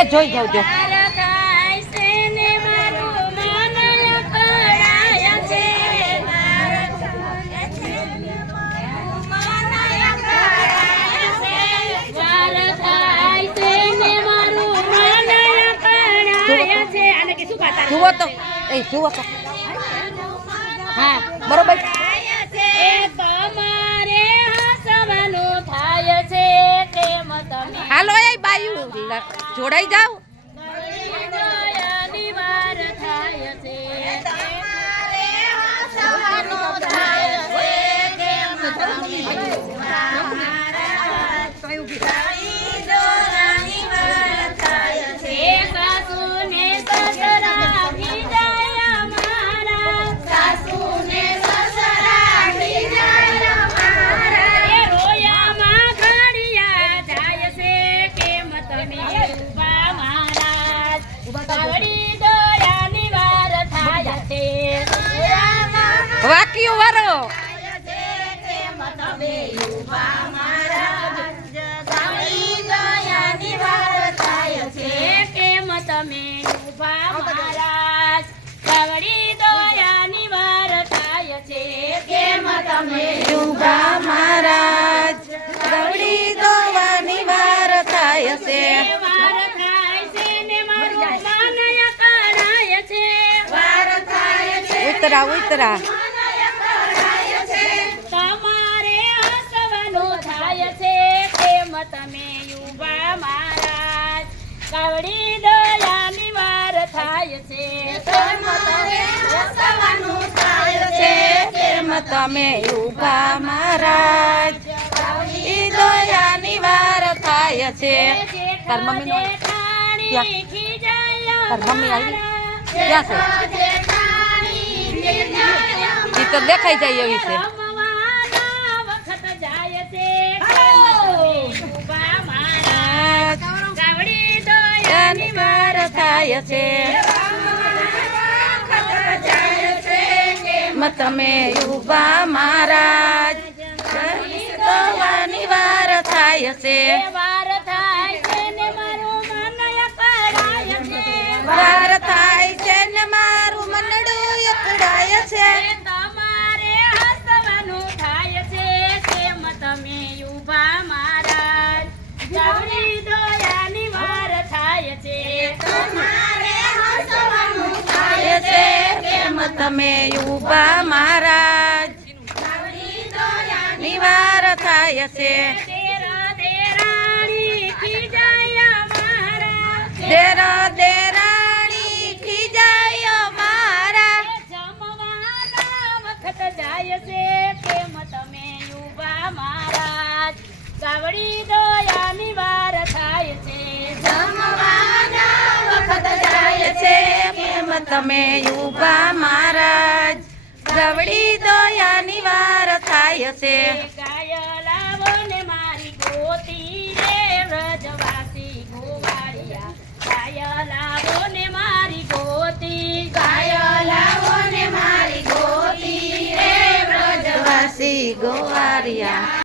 એ જોઈ જાવ જો. જુઓ તો એ જુઓ તો. હા બરોબર. બાયુ લ- જોડાઈ જાવ વાક્યો વારો. ઉતરા ઉતરા તમારે હસવાનું થાય છે પ્રેમ તમે યુવા મહારાજ કાવડી દયાની વાર થાય છે છે કેમ તમે યુગા મહારાજ કાવડી દોયાની વાર થાય છે તાર મમ્મીનો ક્યાં? તાર મમ્મી આવી? ક્યાં છે? તો દેખાઈ જાય એવી છે. વખત છે તમે યુવા મહારાજ. વાર થાય છે. તમે યુવા મહારાજ. નિવાર થાય છે. તેરા દેરાણી ખીજાય મારા દેરા દેરાણી ખીજાય મારા. જમવાના વખત જાય છે કેમ તમે યુવા મહારાજ સાવડી દોયાની વાર થાય છે. વખત જાય છે. કેમ તમે યુવા મહારાજ ગવડી દોયાની વાર થાય છે.